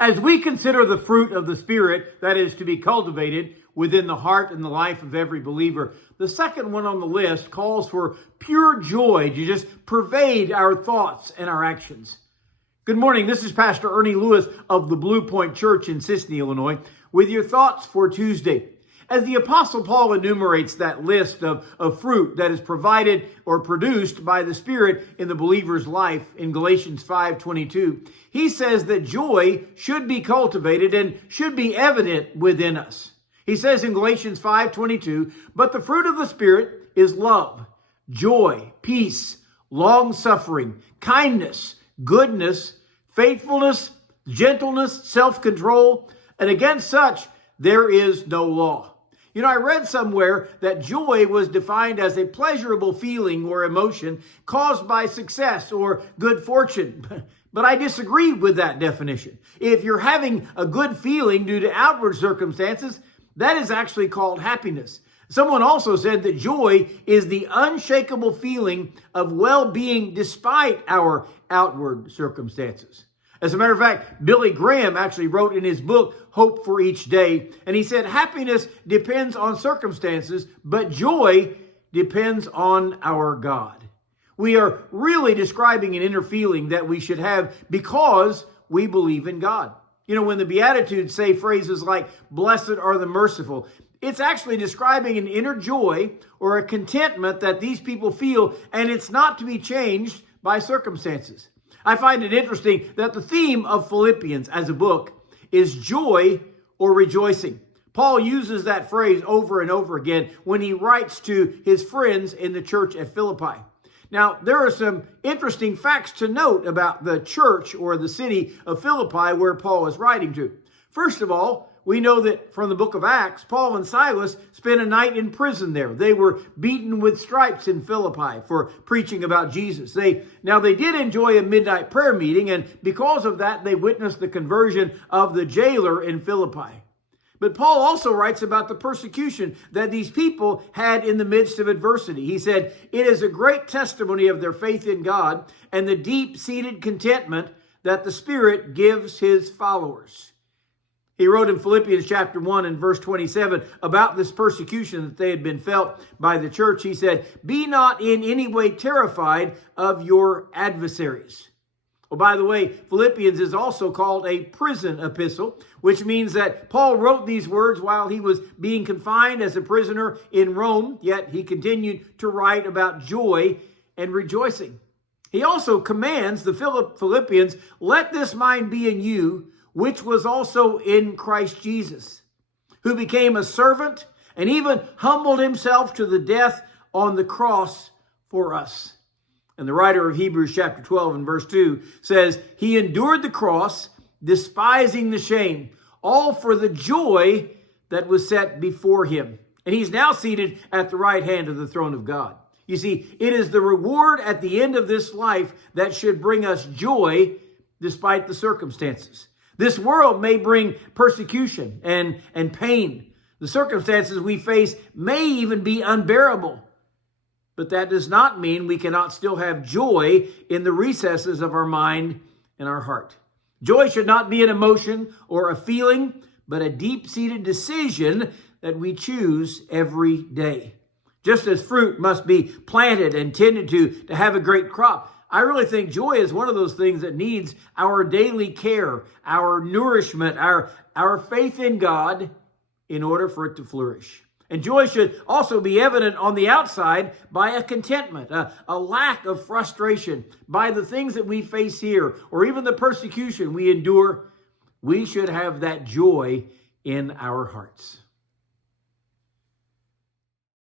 As we consider the fruit of the Spirit that is to be cultivated within the heart and the life of every believer, the second one on the list calls for pure joy to just pervade our thoughts and our actions. Good morning. This is Pastor Ernie Lewis of the Blue Point Church in Sisney, Illinois, with your thoughts for Tuesday. As the Apostle Paul enumerates that list of fruit that is provided or produced by the Spirit in the believer's life in Galatians 5:22, he says that joy should be cultivated and should be evident within us. He says in Galatians 5:22, "But the fruit of the Spirit is love, joy, peace, long-suffering, kindness, goodness, faithfulness, gentleness, self-control, and against such there is no law." You know, I read somewhere that joy was defined as a pleasurable feeling or emotion caused by success or good fortune. But I disagree with that definition. If you're having a good feeling due to outward circumstances, that is actually called happiness. Someone also said that joy is the unshakable feeling of well-being despite our outward circumstances. As a matter of fact, Billy Graham actually wrote in his book, Hope for Each Day, and he said, happiness depends on circumstances, but joy depends on our God. We are really describing an inner feeling that we should have because we believe in God. You know, when the Beatitudes say phrases like, blessed are the merciful, it's actually describing an inner joy or a contentment that these people feel, and it's not to be changed by circumstances. I find it interesting that the theme of Philippians as a book is joy or rejoicing. Paul uses that phrase over and over again when he writes to his friends in the church at Philippi. Now, there are some interesting facts to note about the church or the city of Philippi where Paul is writing to. First of all, we know that from the book of Acts, Paul and Silas spent a night in prison there. They were beaten with stripes in Philippi for preaching about Jesus. They did enjoy a midnight prayer meeting, and because of that, they witnessed the conversion of the jailer in Philippi. But Paul also writes about the persecution that these people had in the midst of adversity. He said, it is a great testimony of their faith in God and the deep-seated contentment that the Spirit gives his followers. He wrote in Philippians chapter 1 and verse 27 about this persecution that they had been felt by the church. He said, be not in any way terrified of your adversaries. Well, by the way, Philippians is also called a prison epistle, which means that Paul wrote these words while he was being confined as a prisoner in Rome, yet he continued to write about joy and rejoicing. He also commands the Philippians, let this mind be in you, which was also in Christ Jesus, who became a servant and even humbled himself to the death on the cross for us. And the writer of Hebrews chapter 12 and verse 2 says, he endured the cross, despising the shame, all for the joy that was set before him. And he's now seated at the right hand of the throne of God. You see, it is the reward at the end of this life that should bring us joy despite the circumstances. This world may bring persecution and pain. The circumstances we face may even be unbearable. But that does not mean we cannot still have joy in the recesses of our mind and our heart. Joy should not be an emotion or a feeling, but a deep-seated decision that we choose every day. Just as fruit must be planted and tended to have a great crop, I really think joy is one of those things that needs our daily care, our nourishment, our faith in God in order for it to flourish. And joy should also be evident on the outside by a contentment, a lack of frustration by the things that we face here, or even the persecution we endure. We should have that joy in our hearts.